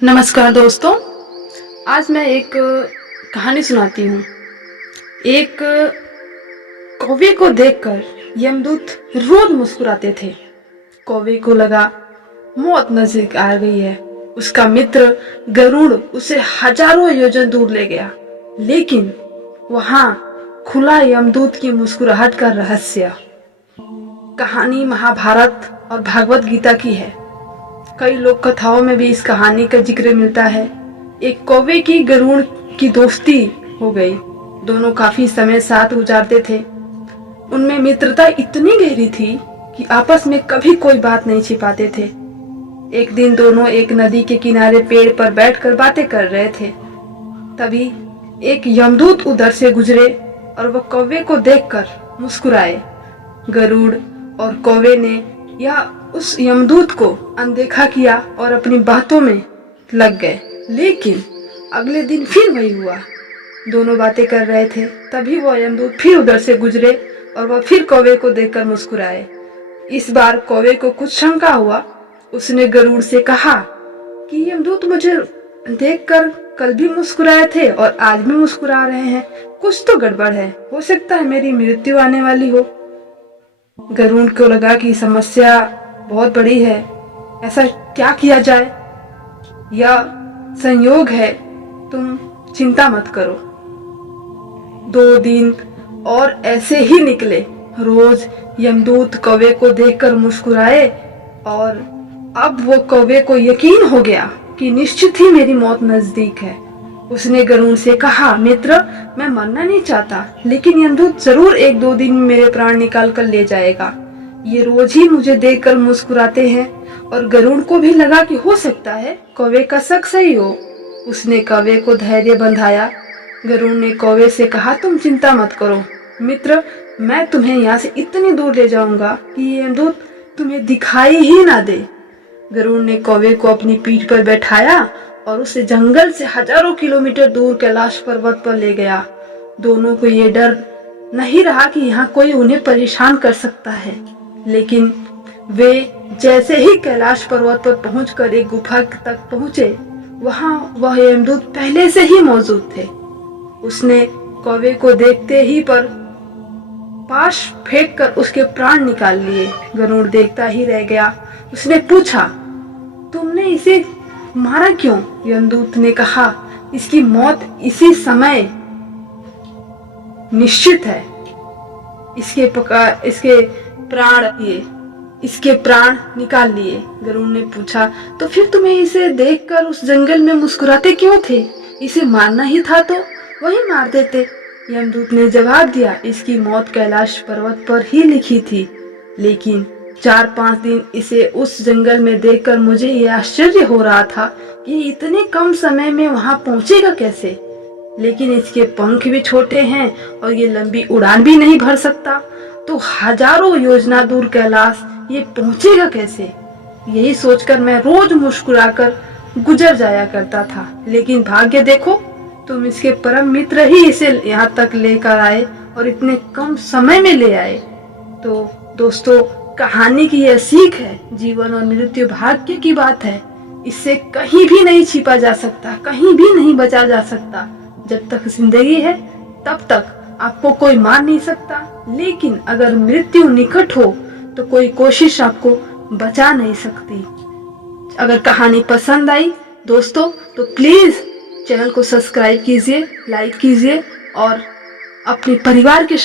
नमस्कार दोस्तों, आज मैं एक कहानी सुनाती हूँ। एक कौवे को देखकर यमदूत रोज मुस्कुराते थे। कौवे को लगा मौत नजदीक आ गई है। उसका मित्र गरुड़ उसे हजारों योजन दूर ले गया, लेकिन वहां खुला यमदूत की मुस्कुराहट का रहस्य। कहानी महाभारत और भागवत गीता की है। कई लोक कथाओं में भी इस कहानी का जिक्र मिलता है। एक कौवे की गरुड़ की दोस्ती हो गई। दोनों काफी समय साथ गुजारते थे। उनमें मित्रता इतनी गहरी थी कि आपस में कभी कोई बात नहीं छिपाते थे। एक दिन दोनों एक नदी के किनारे पेड़ पर बैठकर बातें कर रहे थे। तभी एक यमदूत उधर से गुजरे और वह कौवे को देखकर मुस्कुराए। गरुड़ और कौवे ने यह उस यमदूत को अनदेखा किया और अपनी बातों में लग गए। लेकिन अगले दिन फिर वही हुआ। दोनों बातें कर रहे थे, तभी वह यमदूत फिर उधर से गुजरे और वह फिर कौवे को देखकर मुस्कुराए। इस बार कौवे को कुछ शंका हुआ। उसने गरुड़ से कहा कि यमदूत मुझे देखकर कल भी मुस्कुराए थे और आज भी मुस्कुरा रहे हैं। कुछ तो गड़बड़ है, हो सकता है मेरी मृत्यु आने वाली हो। गरुड़ को लगा कि समस्या बहुत बड़ी है, ऐसा क्या किया जाए? यह संयोग है, तुम चिंता मत करो। 2 दिन और ऐसे ही निकले। रोज यमदूत कौवे को देखकर मुस्कुराए और अब वो कौवे को यकीन हो गया कि निश्चित ही मेरी मौत नजदीक है। उसने गरुड़ से कहा, मित्र, मैं मरना नहीं चाहता, लेकिन यमदूत जरूर 1-2 दिन में मेरे प्राण निकाल कर ले जाएगा। ये रोज ही मुझे देखकर मुस्कुराते हैं। और गरुड़ को भी लगा कि हो सकता है कौवे का शक सही हो। उसने कौवे को धैर्य बंधाया। गरुड़ ने कौवे से कहा, तुम चिंता मत करो मित्र, मैं तुम्हें यहाँ से इतनी दूर ले जाऊंगा कि ये यमदूत तुम्हें दिखाई ही ना दे। गरुड़ ने कौवे को अपनी पीठ पर बैठाया और उसे जंगल से हजारों किलोमीटर दूर कैलाश पर्वत पर ले गया। दोनों को ये डर नहीं रहा कि यहाँ कोई उन्हें परेशान कर सकता है। लेकिन वे जैसे ही कैलाश पर्वत पर पहुंचकर एक गुफा तक पहुंचे, वहां वह यमदूत पहले से ही मौजूद थे। उसने कौवे को देखते ही पर पाश फेंककर उसके प्राण निकाल लिए। गरुड़ देखता ही रह गया। उसने पूछा, तुमने इसे मारा क्यों? यमदूत ने कहा, इसकी मौत इसी समय निश्चित है। इसके प्राण निकाल लिए। गरुड़ ने पूछा, तो फिर तुम्हें इसे देखकर उस जंगल में मुस्कुराते क्यों थे? इसे मारना ही था तो वही मार देते। यमदूत ने जवाब दिया, इसकी मौत कैलाश पर्वत पर ही लिखी थी, लेकिन 4-5 दिन इसे उस जंगल में देखकर मुझे ये आश्चर्य हो रहा था कि ये इतने कम समय में वहां पहुंचेगा कैसे। लेकिन इसके पंख भी छोटे हैं और ये लंबी उड़ान भी नहीं भर सकता, तो हजारों योजना दूर कैलाश ये पहुंचेगा कैसे? यही सोचकर मैं रोज मुस्कुराकर गुजर जाया करता था। लेकिन भाग्य देखो, तुम इसके परम मित्र ही इसे यहाँ तक लेकर आए और इतने कम समय में ले आए। तो दोस्तों, कहानी की यह सीख है, जीवन और मृत्यु भाग्य की बात है। इससे कहीं भी नहीं छिपा जा सकता, कहीं भी नहीं बचा जा सकता। जब तक जिंदगी है तब तक आपको कोई मार नहीं सकता, लेकिन अगर मृत्यु निकट हो तो कोई कोशिश आपको बचा नहीं सकती। अगर कहानी पसंद आई दोस्तों तो प्लीज चैनल को सब्सक्राइब कीजिए, लाइक कीजिए और अपने परिवार के